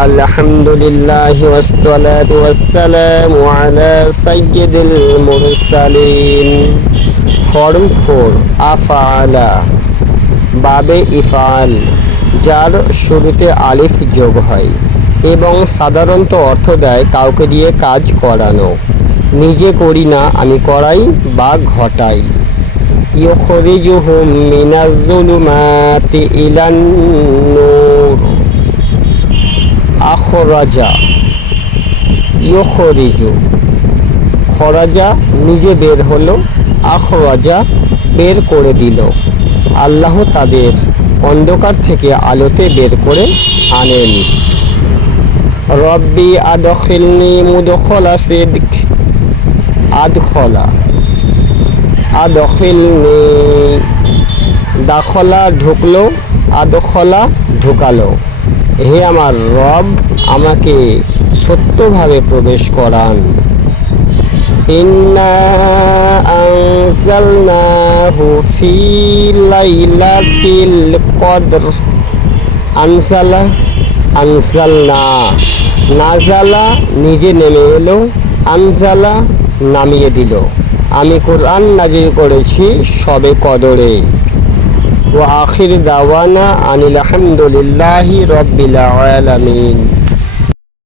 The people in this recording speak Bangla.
আলহামদুলিল্লাহ ওয়াসসালাতু ওয়াসসালামু আলা সাইয়্যিদিল মুরসালিন। ফর্ম 4 আফআলা বাবে ইফআল, যার শুরুতে আলিফ যোগ হয় এবং সাধারণত অর্থ দেয় কাউকে দিয়ে কাজ করানো। নিজে করি না, আমি করাই বা ঘটাই। ইউখরিজুহুম মিনাজ যুলুমাতি ইলান নূর। আখরাজা ইউখরিজু, খরাজা নিজে বের হলো, আখরাজা বের করে দিল। আল্লাহ তাদের অন্ধকার থেকে আলোতে বের করে আনেন। রব্বি আদখিলনি মুদখলা সিদক। আদখলা আদখিলনি, দাখলা ঢুকলো, আদখলা ঢুকালো। হে আমার রব, আমাকে সত্যভাবে প্রবেশ করান। ইন্না আনজালনাহু ফি লাইলাতিল কদর। আনজালা আনজালনা, নাজালা নিজে নেমে এলো, আনজালা নামিয়ে দিল। আমি কোরআন নাজিল করেছি শবে কদরে। ওয়া আখির দাওয়ানা আনিল হামদুলিল্লাহি রাব্বিল আলামিন।